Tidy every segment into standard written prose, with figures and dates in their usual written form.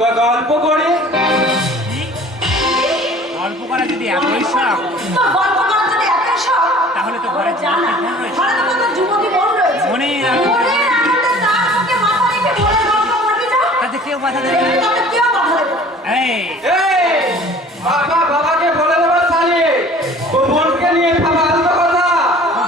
গল্প করে গল্প করা যদি এতই শখ, গল্প করা যদি এতই শখ, তাহলে তো ঘরে জানা ঘরে তো কত যুবতী বোন রয়েছে। মনের আনন্দে তার বুকে মাথা রেখে বলে গল্প করবি যা। তাতে কেউ বাধা দেবে না। তাতে কেউ বাধা দেবে না। এই বাবাকে বলে দেবো শালি, বোনকে নিয়ে খাবা আলাদা কথা।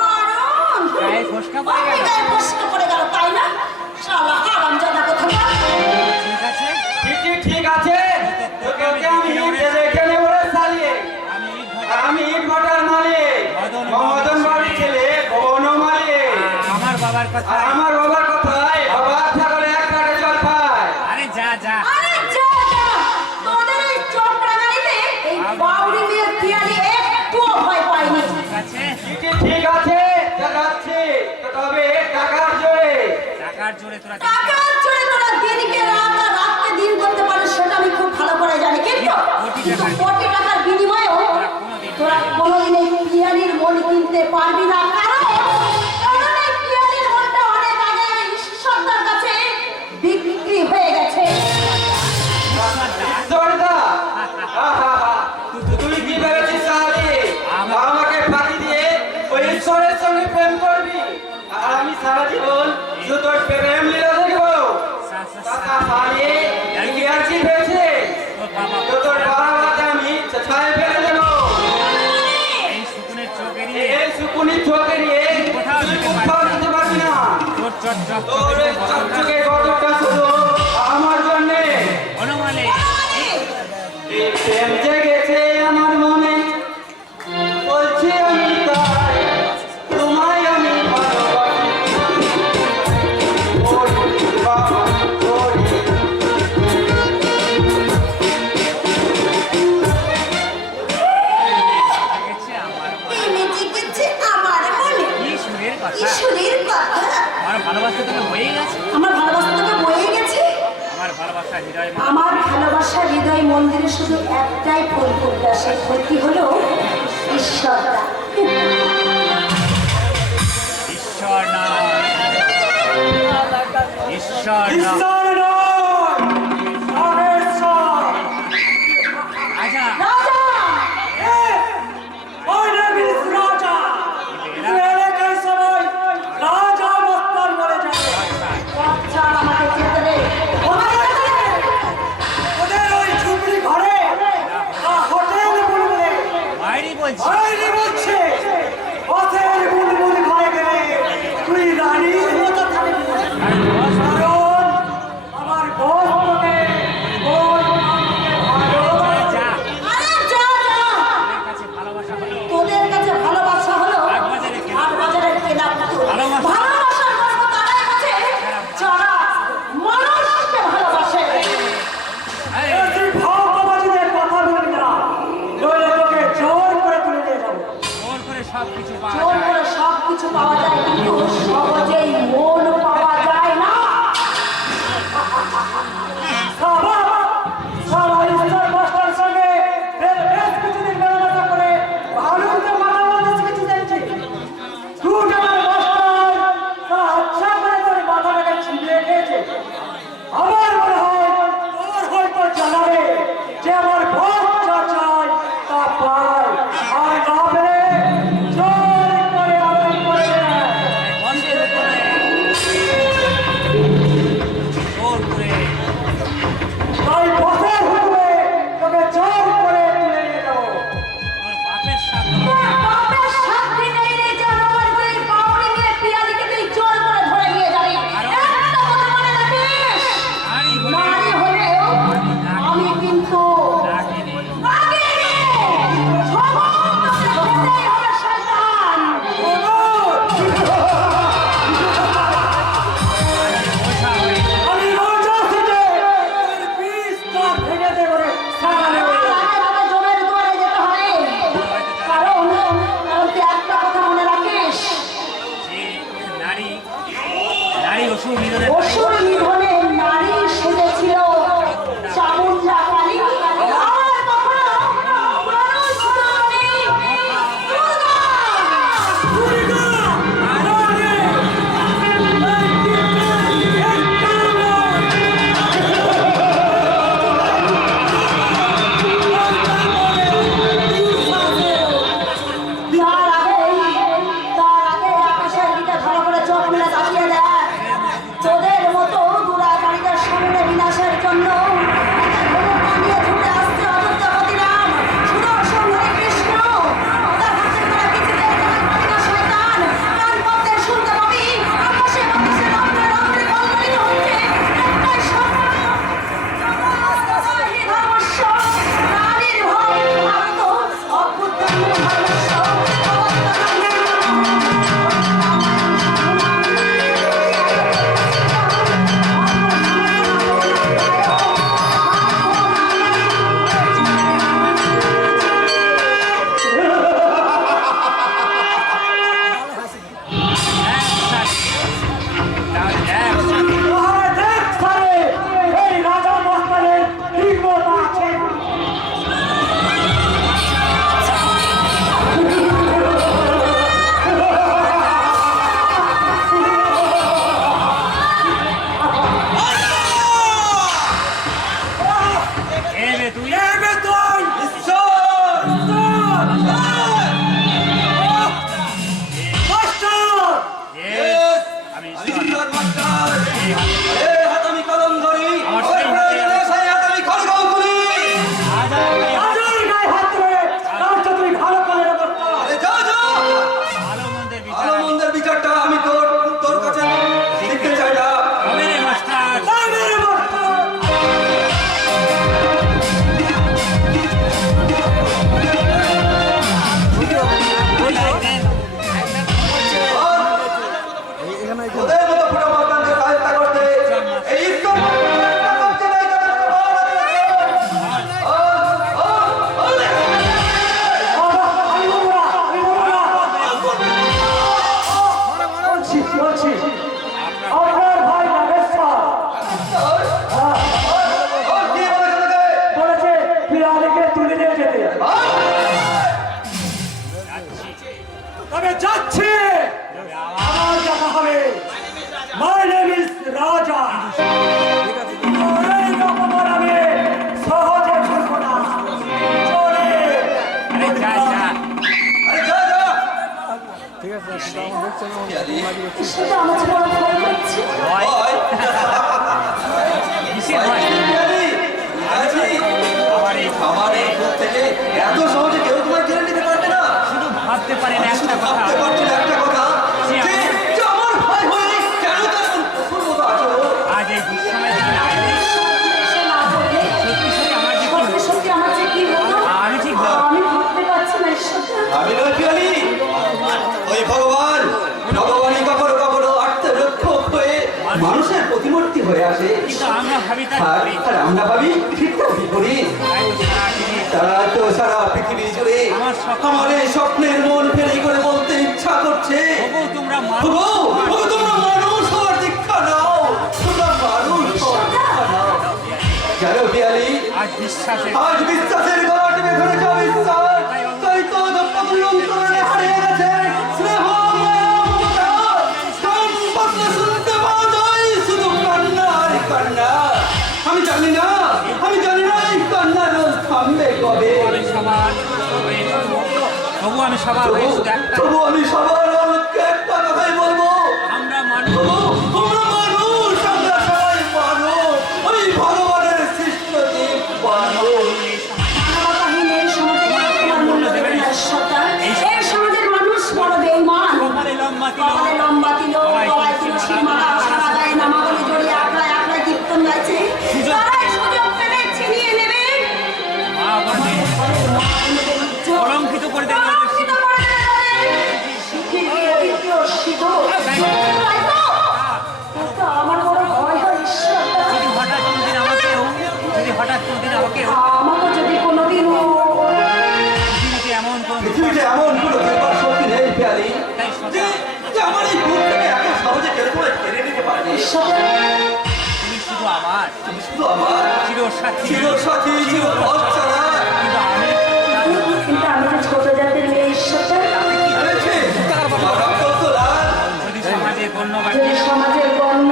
মারণ। গায়ে ফসকা পড়ে গেল। গায়ে ফসকা পড়ে গেল, তাই না? শালা হারামজাদা কোথাকার। ঠিক আছে, ঠিক আছে, তোকে আমি দেখে নেব রে শালি। আমি ইট ভাটার মালিক, মদন বাড়ির ছেলে বনমালী। আমার বাবার কথা, আমার বাবার কথাই বাবা ছাগলে এক কাটে জল খায়। আরে যা যা, আরে যা যা, তোদের এই চোটরাগানিতে এই বাউরি মেয়ের পিয়ালি একটুও ভয় পায়নি। ঠিক আছে, ঠিক আছে, যাচ্ছি, তবে টাকার জোরে। টাকার জোরে তোরা টাকার জোরে তোরা দিনকে রাত আর রাতকে দিন করতে পারিস, সেটা আমি খুব ভালো করে জানি। কিন্তু কোটি টাকার বিনিময়েও তোরা কোনোদিন এই পিয়ালির মন কিনতে পারবি না। কারণ এই পিয়ালির মনটা অনেক আগে ঈশ্বরদার কাছে বিক্রি হয়ে গেছে। জোরদা, তুই কি ভেবেছিস শালি? আমাকে ফাঁকি দিয়ে ওই ঈশ্বরের সঙ্গে প্রেম করবি? আর আমি সারা জীবন শুধু তোর প্রেম লীলা দেখবো? টাকা শালি, কি আর কি ভেবেছে? তোর বাবাকে আমি ছায় ফেলে দেবো। এই সুকুনের চোখ এড়িয়ে, এই সুকুনির চোখ এড়িয়ে কোথাও তুই যেতে কোথাও পারবি না। যেতে পারবি না। তোর তোর ওই চকচকে গল্পটা শুধু আমার জন্যে। বনমালী, এই প্রেম জেগেছে আমার মনে, বলছি আমি তাই, তোমায় আমি ভালোবাসি। ওরে বাবা, ওরে। জেগেছে আমার মনে। প্রেমে জেগেছে আমার মনে। কি সুরের কথা, ঈশ্বরের কথা। আমার ভালোবাসা তোকে হয়ে গেছে। আমার ভালোবাসা তোকে বয়ে গেছে। আমার ভালোবাসা হৃদয় আমার ভালোবাসা হৃদয় মন্দিরে শুধু একটাই ফুল ফুটবে, সেই ফুলটি হলো ঈশ্বরদা। ঈশ্বর নয়, ঈশ্বর নয়। আজা রাজা! বাচ্চা, আমাকে যেতে দে। আমাকে যেতে দে। মায়েরই বলছি, তুই রানীর মতো থাকবি। কিন্তু আমরা ভাবি তার আর বিপরীত। আর আমরা ভাবি ঠিক তার বিপরীত। তাই তো সারাদিনে তা তো সারা পৃথিবী জুড়ে আমার স্বপ্ন- আমার এই স্বপ্নের মন ফেরি করে বলতে ইচ্ছা করছে, তবু তোমরা ওগো, ওগো, তোমরা মানুষ হওয়ার দীক্ষা নাও, তোমরা মানুষ হওয়ার দীক্ষা নাও। জানো পিয়ালি, আজ বিশ্বাসের আজ বিশ্বাসের ঘাট বেঁধে যাও বিশ্বাস, তাই তো অন্তরে হারিয়ে গেছে স্নেহ, মায়া, মমতা। কান পাতলে শুনতে পাওয়া যায় শুধু কান্না আর কান্না। আমি জানি না এই কান্নার রোজ থামবে কবে। আমি সবার হয়ে তবু আমি সবার হয়ে শুধু একটা তবু আমি সবার অনেককে একটা কথাই বলবো, আমরা মানুষ তোমরা মানুষ, আমরা সবাই মানুষ, ওই ভগবানের সৃষ্ট জীব মানুষ। মানবতাহীন এই সমাজে তোমার মূল্য দেবে না ঈশ্বরটা। এই সমাজের মানুষ বড় বেঈমান। কপালে লম্বা তিলক, কপালে লম্বা তিলক, গলায় তুলসীর মালা, সারা গায়ে নামাবলী জড়িয়ে আকড়ায় আকড়ায় কীর্তন গাইছে। তারাই সুযোগ পেলে ছিনিয়ে নেবে। মা বোনদের মা বোনদের ইজ্জত কলঙ্কিত করে দেবে ওদের কলঙ্কিত করে দেবে তাদের। শিখির পবিত্র সিঁদুর। তাই তো? আমার বড় ভয় হয় ঈশ্বরটা। যদি হঠাৎ কোনোদিন আমাকেও আমাকে যদি কোনোদিন পৃথিবীতে এমন কোন পৃথিবীতে এমন কোনো দেবার শক্তি নেই পিয়ালি, যে যে আমার এই বুক থেকে এত সহজে কেউ তোমায় কেড়ে নিতে পারবে। তুমি শুধু আমার তুমি শুধু আমার চিরসাথী চিরসাথী, চিরপথচলা। কিন্তু আমি যে ছোট জাতের মেয়ে ঈশ্বরটা, হয়েছে? আমার রক্ত তো লাল। যদি সমাজে গণ্যমান্য যদি সমাজের গণ্য